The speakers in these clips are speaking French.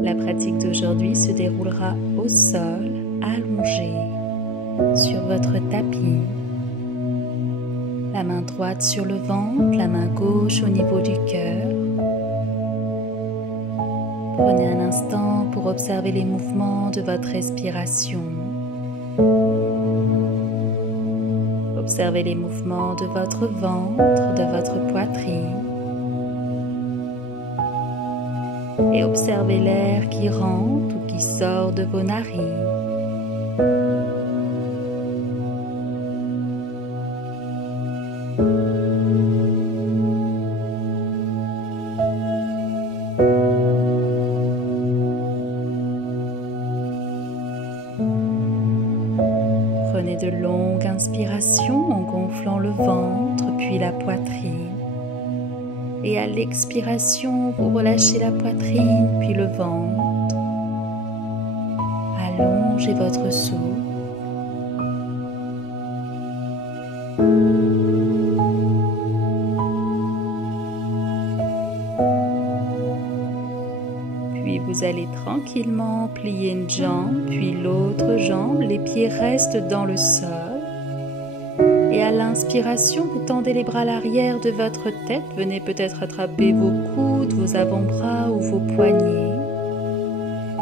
La pratique d'aujourd'hui se déroulera au sol, allongé, sur votre tapis. La main droite sur le ventre, la main gauche au niveau du cœur. Prenez un instant pour observer les mouvements de votre respiration. Observez les mouvements de votre ventre, de votre poitrine. Et observez l'air qui rentre ou qui sort de vos narines. Prenez de longues inspirations en gonflant le ventre puis la poitrine. Et à l'expiration, vous relâchez la poitrine puis le ventre. Allongez votre souffle. Puis vous allez tranquillement plier une jambe, puis l'autre jambe. Les pieds restent dans le sol. Et à l'inspiration, vous tendez les bras à l'arrière de votre tête. Venez peut-être attraper vos coudes, vos avant-bras ou vos poignets.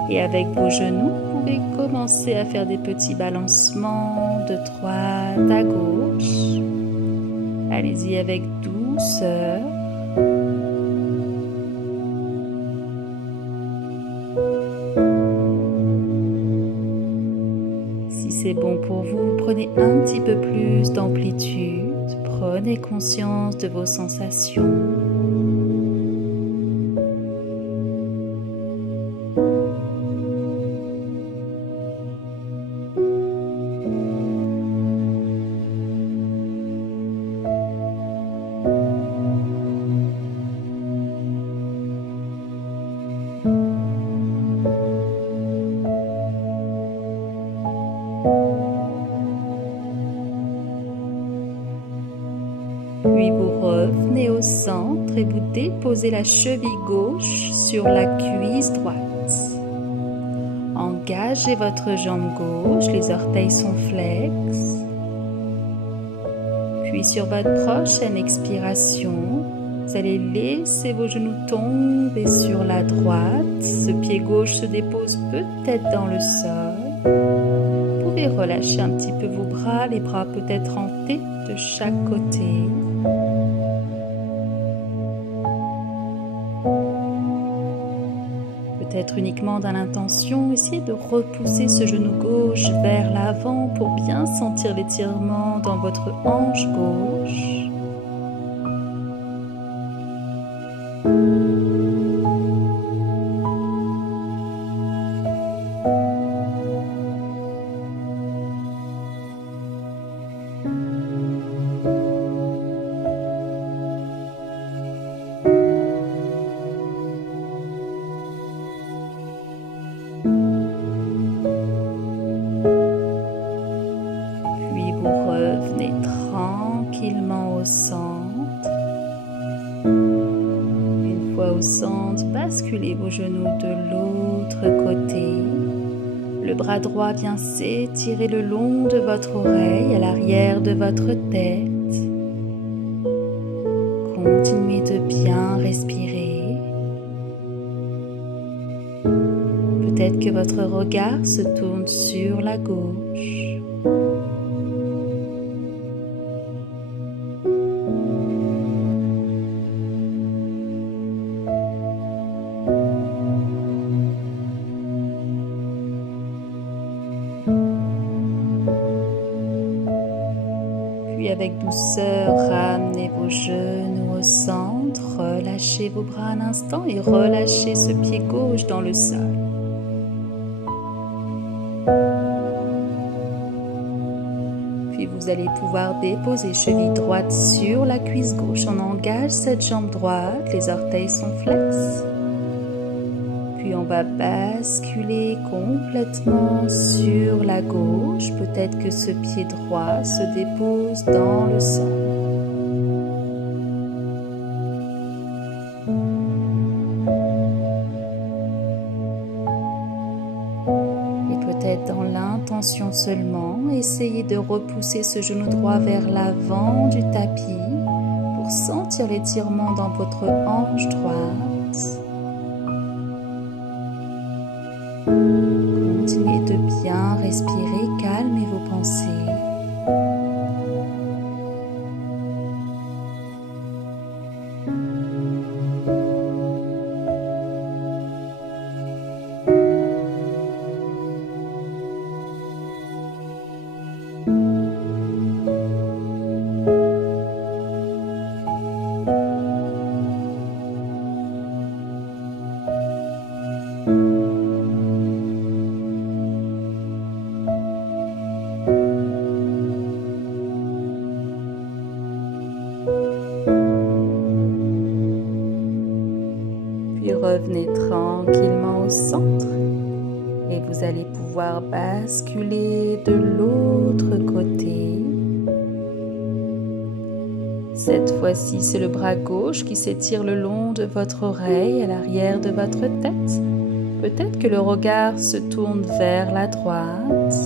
Et avec vos genoux, vous pouvez commencer à faire des petits balancements de droite à gauche. Allez-y avec douceur. Si c'est bon pour vous, prenez un petit peu plus d'amplitude. Prenez conscience de vos sensations. Puis vous revenez au centre et vous déposez la cheville gauche sur la cuisse droite. Engagez votre jambe gauche, les orteils sont flex. Puis sur votre prochaine expiration, vous allez laisser vos genoux tomber sur la droite. Ce pied gauche se dépose peut-être dans le sol. Vous pouvez relâcher un petit peu vos bras, les bras peut-être en T de chaque côté. Peut-être uniquement dans l'intention, essayez de repousser ce genou gauche vers l'avant pour bien sentir l'étirement dans votre hanche gauche. Revenez tranquillement au centre. Une fois au centre, basculez vos genoux de l'autre côté. Le bras droit vient s'étirer le long de votre oreille, à l'arrière de votre tête. Continuez de bien respirer. Peut-être que votre regard se tourne sur la gauche. Puis avec douceur, ramenez vos genoux au centre, relâchez vos bras un instant et relâchez ce pied gauche dans le sol. Puis vous allez pouvoir déposer cheville droite sur la cuisse gauche. On engage cette jambe droite, les orteils sont flex. Puis on va basculer complètement sur la gauche. Peut-être que ce pied droit se dépose dans le sol. intention seulement, essayez de repousser ce genou droit vers l'avant du tapis pour sentir l'étirement dans votre hanche droite. Continuez de bien respirer, calmez vos pensées. Puis revenez tranquillement au centre et vous allez pouvoir basculer de l'autre côté. Cette fois-ci, c'est le bras gauche qui s'étire le long de votre oreille à l'arrière de votre tête. Peut-être que le regard se tourne vers la droite.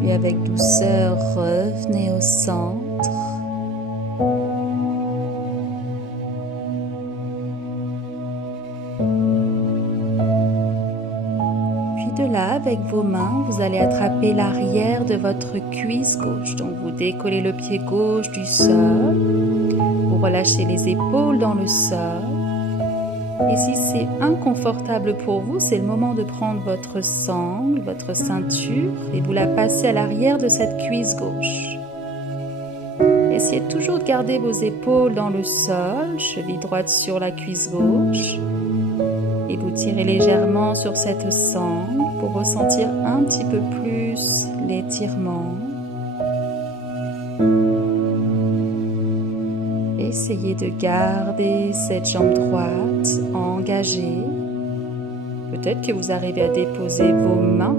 Puis avec douceur, revenez au centre. Puis de là, avec vos mains, vous allez attraper l'arrière de votre cuisse gauche. Donc vous décollez le pied gauche du sol. Vous relâchez les épaules dans le sol. Et si c'est inconfortable pour vous, c'est le moment de prendre votre sangle, votre ceinture, et vous la passez à l'arrière de cette cuisse gauche. Essayez toujours de garder vos épaules dans le sol, cheville droite sur la cuisse gauche. Et vous tirez légèrement sur cette sangle pour ressentir un petit peu plus l'étirement. Essayez de garder cette jambe droite engagée. Peut-être que vous arrivez à déposer vos mains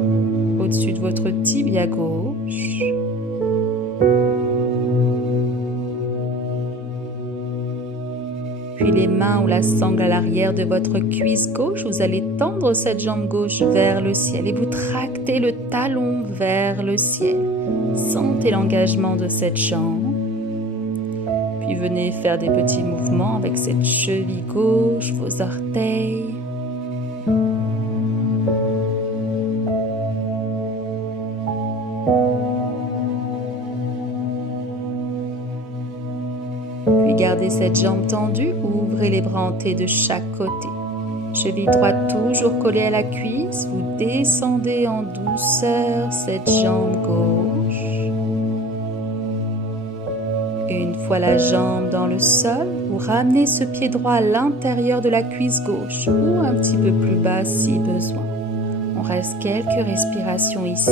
au-dessus de votre tibia gauche. Puis les mains ou la sangle à l'arrière de votre cuisse gauche, vous allez tendre cette jambe gauche vers le ciel et vous tractez le talon vers le ciel. Sentez l'engagement de cette jambe. Puis venez faire des petits mouvements avec cette cheville gauche, vos orteils. Puis gardez cette jambe tendue, ouvrez les bras en T de chaque côté. Cheville droite toujours collée à la cuisse, vous descendez en douceur cette jambe gauche. Une fois la jambe dans le sol, vous ramenez ce pied droit à l'intérieur de la cuisse gauche ou un petit peu plus bas si besoin. On reste quelques respirations ici.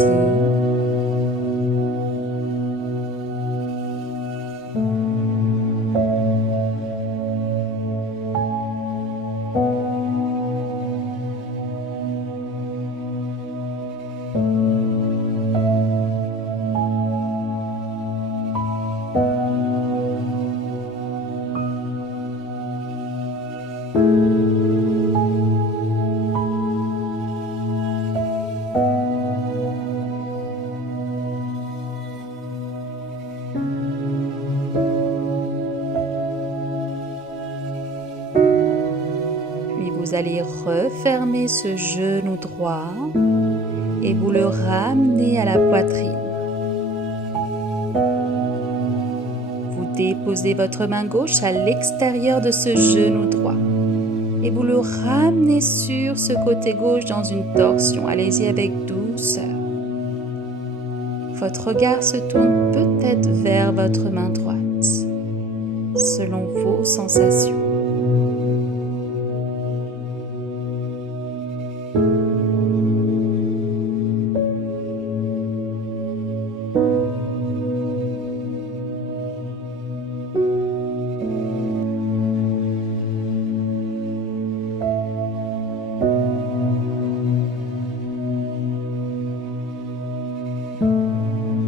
Vous allez refermer ce genou droit et vous le ramenez à la poitrine. Vous déposez votre main gauche à l'extérieur de ce genou droit et vous le ramenez sur ce côté gauche dans une torsion. Allez-y avec douceur. Votre regard se tourne peut-être vers votre main droite, selon vos sensations.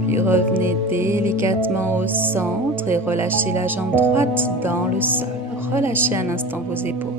Puis revenez délicatement au centre et relâchez la jambe droite dans le sol. Relâchez un instant vos épaules.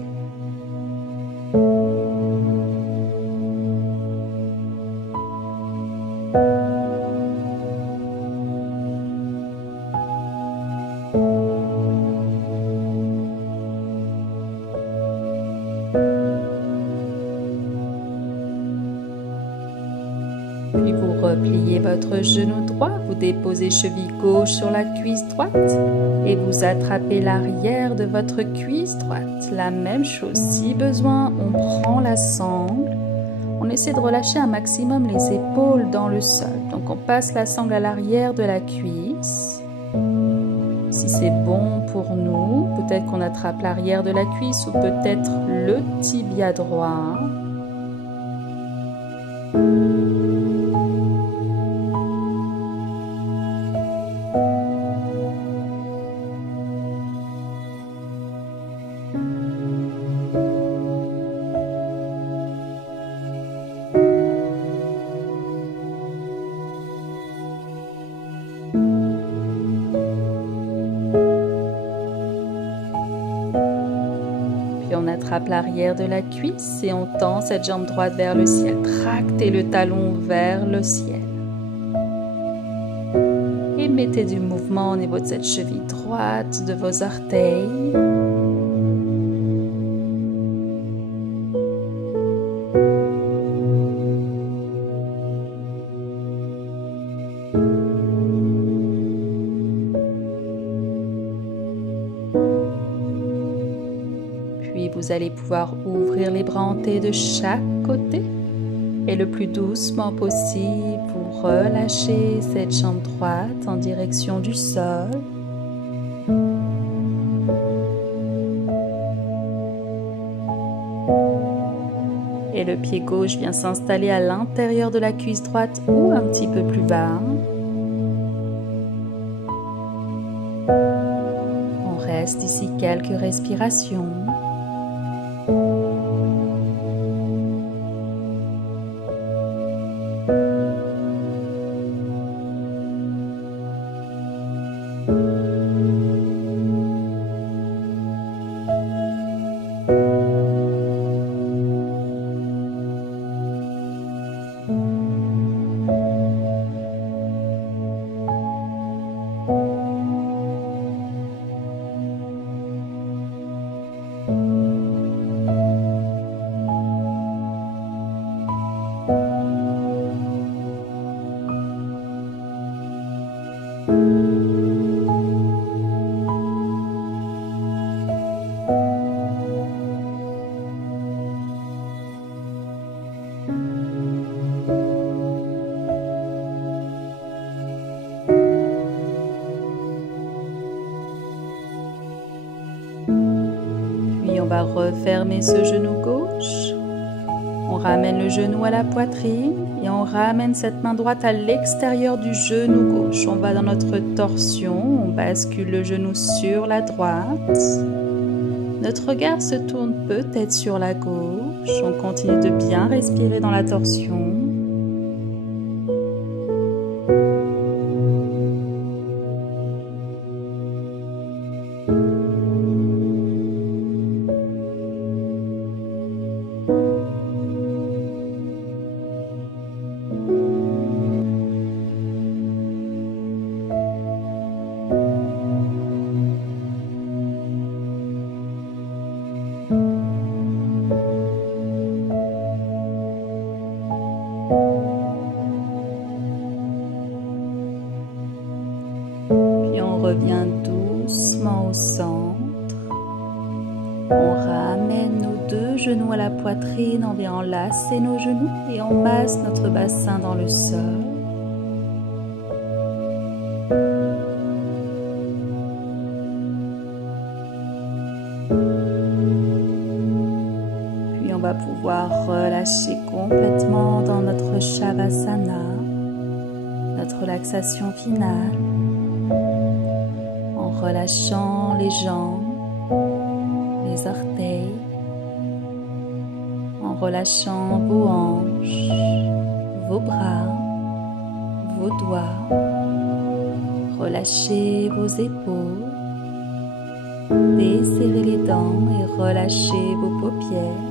Puis vous repliez votre genou droit, vous déposez cheville gauche sur la cuisse droite et vous attrapez l'arrière de votre cuisse droite. La même chose, si besoin, on prend la sangle. On essaie de relâcher un maximum les épaules dans le sol. Donc on passe la sangle à l'arrière de la cuisse. Si c'est bon pour nous, peut-être qu'on attrape l'arrière de la cuisse ou peut-être le tibia droit. On attrape l'arrière de la cuisse et on tend cette jambe droite vers le ciel. Tractez le talon vers le ciel. Et mettez du mouvement au niveau de cette cheville droite, de vos orteils. Puis vous allez pouvoir ouvrir les bras en T de chaque côté et le plus doucement possible, vous relâchez cette jambe droite en direction du sol. Et le pied gauche vient s'installer à l'intérieur de la cuisse droite ou un petit peu plus bas. On reste ici quelques respirations. Puis on va refermer ce genou gauche. On ramène le genou à la poitrine et on ramène cette main droite à l'extérieur du genou gauche. On va dans notre torsion, on bascule le genou sur la droite. Notre regard se tourne peut-être sur la gauche. On continue de bien respirer dans la torsion. Revient doucement au centre. On ramène nos deux genoux à la poitrine, on vient enlacer nos genoux et on masse notre bassin dans le sol. notre Shavasana, notre relaxation finale, en relâchant les jambes, les orteils, en relâchant vos hanches, vos bras, vos doigts. Relâchez vos épaules, desserrez les dents et relâchez vos paupières.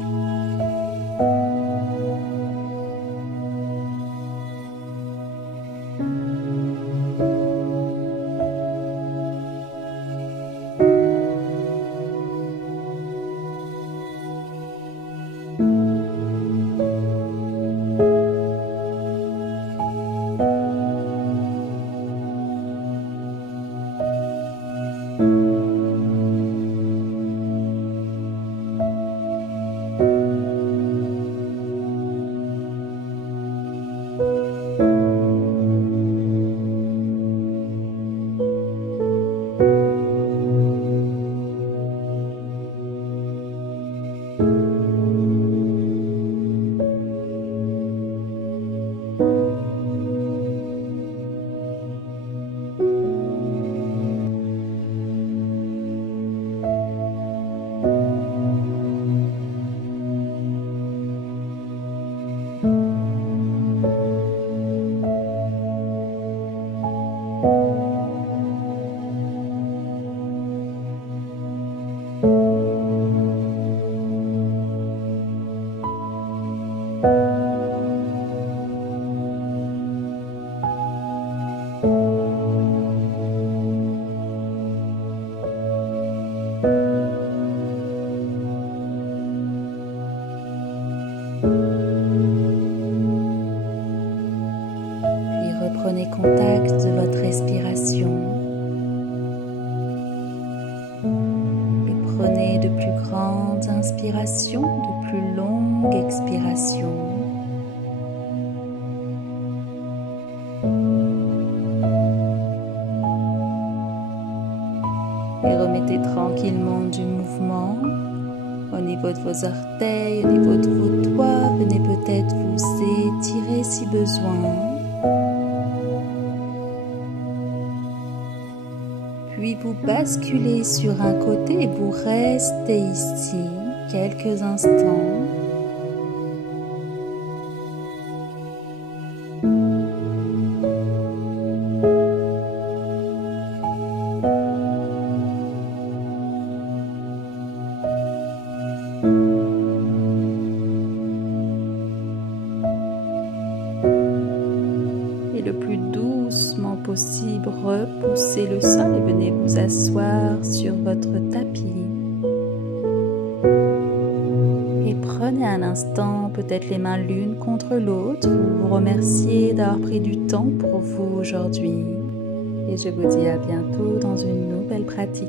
Prenez contact de votre respiration et prenez de plus grandes inspirations, de plus longues expirations. Et remettez tranquillement du mouvement au niveau de vos orteils, au niveau de vos doigts. Venez peut-être vous étirer si besoin. Puis vous basculez sur un côté et vous restez ici quelques instants. Et le plus doucement possible, repoussez le sol et venez vous asseoir sur votre tapis. Et prenez un instant, peut-être les mains l'une contre l'autre, vous remerciez d'avoir pris du temps pour vous aujourd'hui. Et je vous dis à bientôt dans une nouvelle pratique.